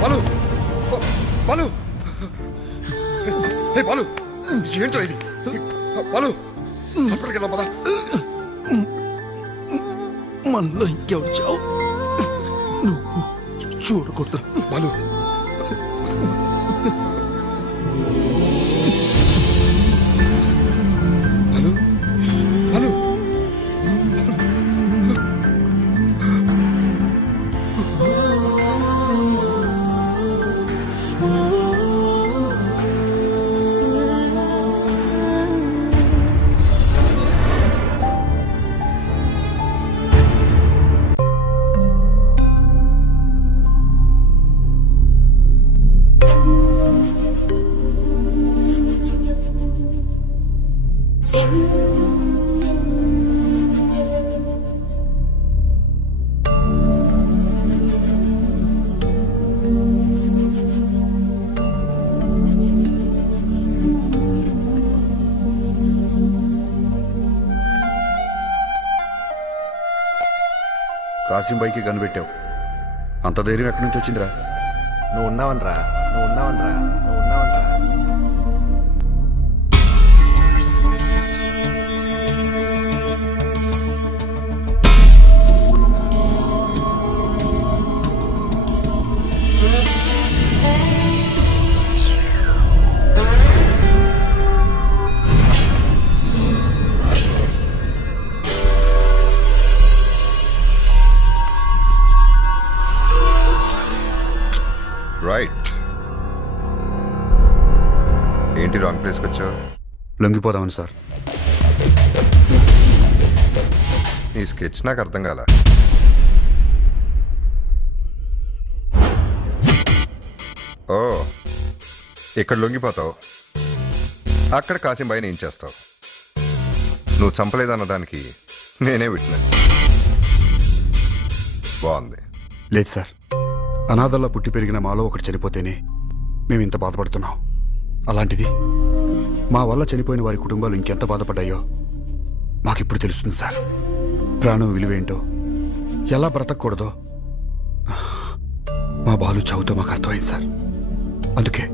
బాలు బాలు బాలు ఏంటో ఇది బాలు హాస్పిటల్కి వెళ్దాం పదా మనలో ఇంకెవరు చావు నువ్వు చూడకూడదు బాలు బాలు బాలు కాసిం బైకి కనిపెట్టావు. అంత ధైర్యం ఎక్కడి నుంచి వచ్చిందిరా? నువ్వు ఉన్నావనరా, నువ్వు ఉన్నావనరా, నువ్వు ఉన్నావనరా. రైట్. ఏంటి రాంగ్ ప్లేస్కి వచ్చావు? లొంగిపోదామని సార్. ఈ స్కెచ్ నాకు అర్థం కాల. ఓ, ఇక్కడ లొంగిపోతావు, అక్కడ కాసిం బాయ్ని ఏం చేస్తావు? నువ్వు చంపలేదనడానికి నేనే విట్నెస్. బాగుంది. లేదు సార్, అనాథల్లో పుట్టి పెరిగిన మాలో ఒకటి చనిపోతేనే మేము ఇంత బాధపడుతున్నాం. అలాంటిది మా వల్ల చనిపోయిన వారి కుటుంబాలు ఇంకెంత బాధపడ్డాయో మాకిప్పుడు తెలుస్తుంది సార్. ప్రాణం విలువేంటో, ఎలా బ్రతకూడదో మా బాలు చావుతో మాకు అర్థమైంది సార్. అందుకే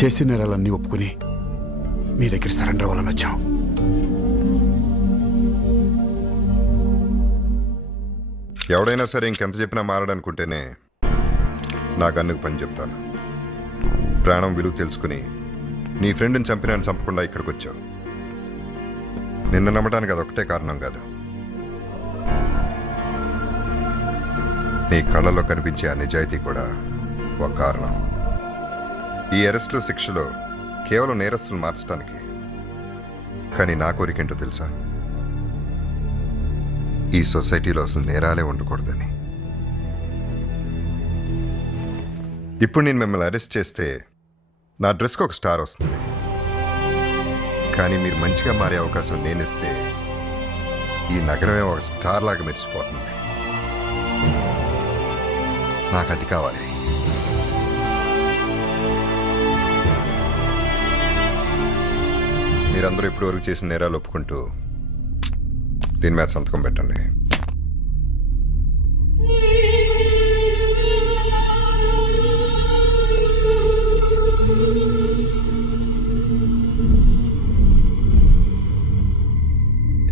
చేసిన నేరాలన్నీ ఒప్పుకుని మీ దగ్గర సరెండర్ అవ్వాలని వచ్చాం. ఎవడైనా సరే ఇంకెంత చెప్పినా మారడనుకుంటేనే నా గన్నుకు పని చెప్తాను. ప్రాణం విలువ తెలుసుకుని నీ ఫ్రెండ్ని చంపినాన్ని చంపకుండా ఇక్కడికి వచ్చావు. నిన్ను నమ్మడానికి అదొక్కటే కారణం కాదు, నీ కళ్ళలో కనిపించే ఆ నిజాయితీ కూడా ఒక కారణం. ఈ అరెస్టులు శిక్షలో కేవలం నేరస్తులు మార్చడానికి. కానీ నా కోరికేంటో తెలుసా? ఈ సొసైటీలో అసలు నేరాలే ఉండకూడదని. ఇప్పుడు నేను మిమ్మల్ని అరెస్ట్ చేస్తే నా డ్రెస్కి ఒక స్టార్ వస్తుంది. కానీ మీరు మంచిగా మారే అవకాశం నేనిస్తే ఈ నగరమే ఒక స్టార్ లాగా మెరిసిపోతుంది. నాకు అది కావాలి. మీరందరూ ఇప్పటివరకు చేసిన నేరాలు ఒప్పుకుంటూ దీని మీద సంతకం పెట్టండి.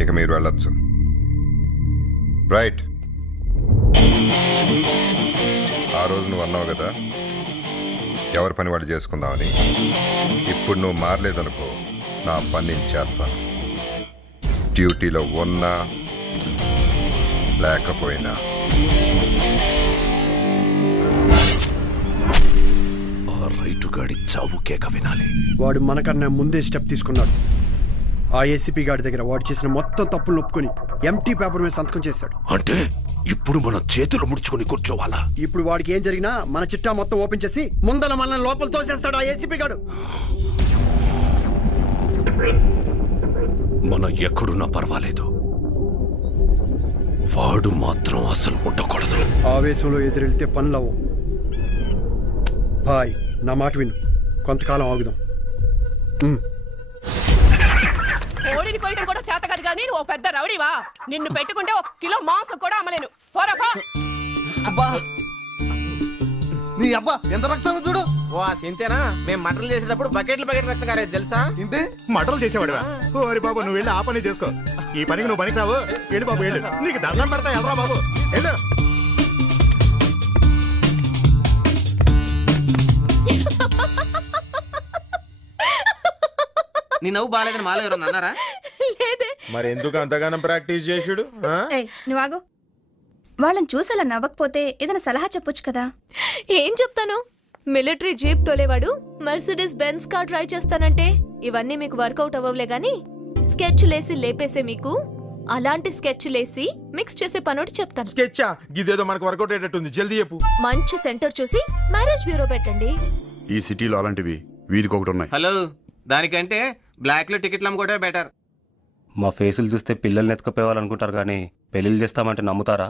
ఇక మీరు వెళ్ళొచ్చు. రైట్. ఆ రోజు నువ్వు అన్నావు కదా ఎవరి పని వాడు చేసుకుందామని. ఇప్పుడు నువ్వు మారలేదనుకో, నా పని నేను చేస్తాను. డ్యూటీలో ఉన్నా లేకపోయినా. ఆ రైటు గాడి చావు కేక వినాలి. వాడు మనకన్నా ముందే స్టెప్ తీసుకున్నాడు. ఆ ఏసీపీ గాడి దగ్గర వాడు చేసిన మొత్తం తప్పులు ఒప్పుకొని ఎంటీ పేపర్ మీద సంతకం చేశాడు. అంటే ఇప్పుడు మన చేతులు ముడుచుకుని కూర్చోవాలా? ఇప్పుడు వాడికి ఏం జరిగినా మన చిట్టా మొత్తం ఓపెన్ చేసి ముందర మనల్ని లోపల తోసేస్తాడు ఆ ఏసీపీ గాడు. మనం ఎక్కడున్నా పర్వాలేదు, వాడు మాత్రం అసలు ఉండకూడదు. ఆవేశంలో ఎదురెళ్తే పనులవు. బాయ్, నా మాట విను, కొంతకాలం ఆగుదాం. కోడిని కొయ్యడం కూడా చేత కాదు కానీ నువ్వు పెద్ద రౌడీవా? నిన్ను పెట్టుకుంటే 1 కిలో మాంసం కూడా అమ్మలేను. పోరాపా. అబ్బా నీ అబ్బా ఎంత రక్తం చూడు. వా సింతేనా? మేము మటన్లు చేసేటప్పుడు బకెట్ రక్తం కారేది తెలుసా? ఇంతే మటన్లు చేసేవాడివా? ఓరి బాబు నువ్వు వెళ్ళి ఆ పని చేసుకో. ఈ పనికి నువ్వు పనికి రావు. వెళ్ళి బాబు వెళ్ళు. నీకు దండం పెడతా వెళ్ళరా బాబు. వెళ్ళు. నీ నవ్వు బాగాలేదని మాలో ఎవరన్నా అన్నారా? మరి ఎందుకు అంతగానం ప్రాక్టీస్ చేసుడు? నువ్వు ఆగు. వాళ్ళని చూసి అలా నవ్వకపోతే ఏదైనా సలహా చెప్పొచ్చు కదా. ఏం చెప్తాను? మిలిటరీ జీప్ తోలేవాడు మర్సిడీస్ బెంజ్ కార్ ట్రై చేస్తానంటే ఇవన్నీ మీకు వర్కౌట్ అవ్వలే గాని స్కెచ్ లేసి లేపేసే మీకు అలాంటి స్కెచ్ లేసి మిక్స్ చేసే పనోటి చెప్తాను. స్కెచ్చా? ఇదేదో మనకు వర్కౌట్ అయ్యేటట్టుంది. జల్దీ చెప్పు. మంచి సెంటర్ చూసి మ్యారేజ్ బ్యూరో పెట్టండి. ఈ సిటీలో అలాంటివి వీధికి ఒకటి ఉన్నాయి. హలో, దానికంటే బ్లాక్ లో టికెట్లు అమ్ముకోవడమే బెటర్. మా ఫేసులు చూస్తే పిల్లల్ని ఎత్తుకుపోవాలనుకుంటారు కానీ పెళ్లిళ్ళు చేస్తామంటే నమ్ముతారా?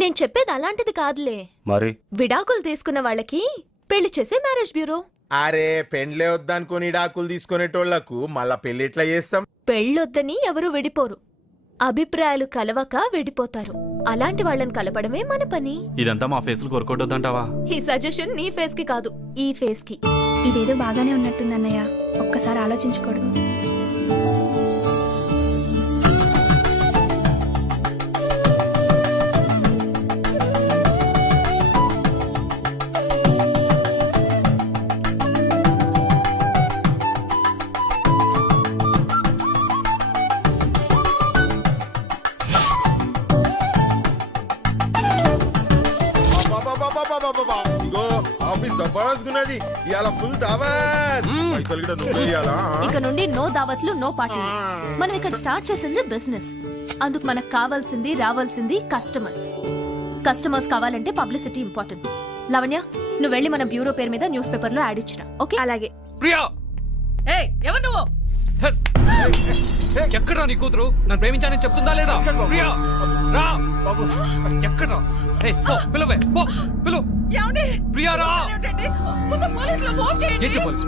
నేను చెప్పేది అలాంటిది కాదులే. మరి విడాకులు తీసుకున్న వాళ్ళకి పెళ్లి చేసే మ్యారేజ్ బ్యూరో. అరే పెండ్లే వద్దనుకొని డాకులు తీసుకునేటోళ్లకు మళ్ళా పెళ్లి ఎట్లా చేస్తాం? పెళ్ళొద్దని ఎవరు విడిపోరు. అభిప్రాయాలు కలవక విడిపోతారు. అలాంటి వాళ్ళని కలపడమే మన పని. ఇదంతా మా ఫేస్ వర్కౌట్ వద్దంటావా? ఈ సజెషన్ నీ ఫేస్ కి కాదు, ఈ ఫేస్ కి. ఇదేదో బాగానే ఉన్నట్టుందన్నయ్య, ఒక్కసారి ఆలోచించకూడదు. ఇక నుండి నో దావత్లు, నో పార్టీ. మనం ఇక్కడ స్టార్ట్ చేసింది బిజినెస్. అందుకు మనకు కావాల్సింది రావాల్సింది కస్టమర్స్. కస్టమర్స్ కావాలంటే పబ్లిసిటీ ఇంపార్టెంట్. లవణ్య, నువ్వు వెళ్ళి మన బ్యూరో పేరు మీద న్యూస్ పేపర్ లో యాడ్ ఇచ్చిరా. ఓకే? అలాగే. ప్రియా, ఎవరు నువ్వు? ఎక్కడ్రా నీ కూతురు? నన్ను ప్రేమించానని చెప్తుందా లేదా? ప్రియా రా. ఎక్కడ్రా? పిలువే, పిలువు. ప్రియా రా. ఏంటి పోలీస్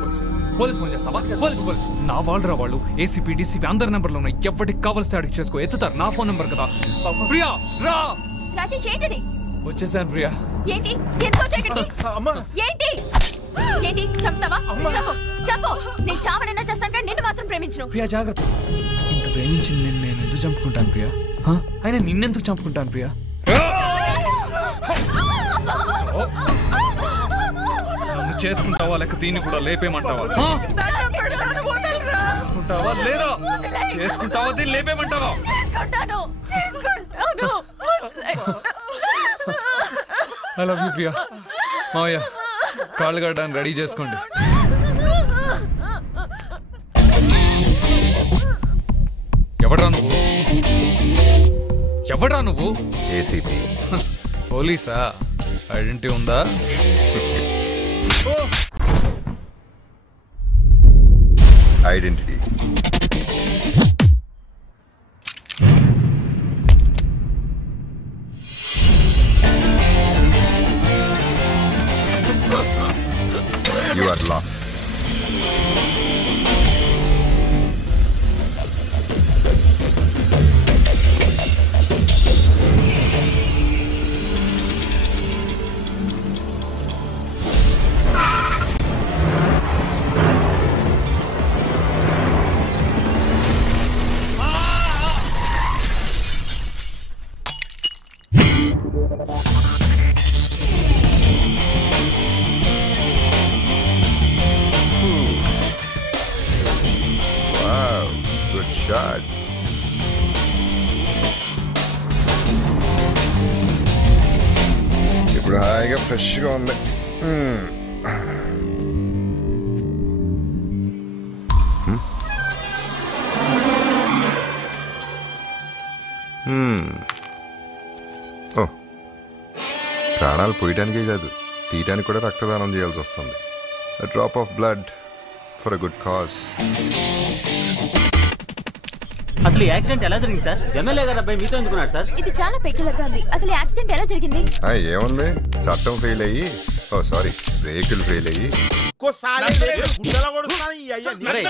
ఫోన్ చేస్తావా? పోలీస్ నా వాళ్ళు రా. వాళ్ళు ఏసీపీ డీసీపీ అందరి నెంబర్లు ఉన్నాయి. ఎవరికి కావాల్సి అడిగి చేసుకో. ఎత్తుతారు. నా ఫోన్ నెంబర్ కదా. ప్రియా రా. రాజేష్, ఏంటిది? వచ్చేసాను ప్రియా. ఏంటి? ఏంటి? ఏంటి చెప్తావా? చెప్పు చెప్పు. నేను చావనైనా చేస్తాను కానీ నిన్ను మాత్రం ప్రేమించను. ప్రియా జాగ్రత్త. ఇంత ప్రేమించి నేను ఎందుకు చంపుకుంటాను ప్రియా? అయినా నిన్నెందుకు చంపుకుంటాను ప్రియా? నన్ను చేసుకుంటావా లేక దీన్ని కూడా లేపేమంటావా? చేసుకుంటావా లేదా? చేసుకుంటావా దీన్ని లేపేమంటావా? I love you Priya. మావయ్య, కాళ్ళు కట్టడానికి రెడీ చేసుకోండి. ఎవడ్రా నువ్వు? ఏసీపీ. పోలీసా? ఐడెంటిటీ ఉందా? Identity you are locked. ఇప్పుడు హాయిగా ఫ్రెష్గా ఉంది. ఓ, ప్రాణాలు పోయటానికే కాదు, తీయటానికి కూడా రక్తదానం చేయాల్సి వస్తుంది. A drop of blood for a good cause. అసలు యాక్సిడెంట్ ఎలా జరిగింది సార్? ఎమ్మెల్యే గారు అబ్బాయి మీతో ఎందుకున్నాడు సార్? ఇది చాలా పెక్యులర్ గా ఉంది. అసలు యాక్సిడెంట్ ఎలా జరిగింది? ఏముంది, చట్టం ఫెయిల్ అయ్యి, బ్రేకులు ఫెయిల్ అయ్యి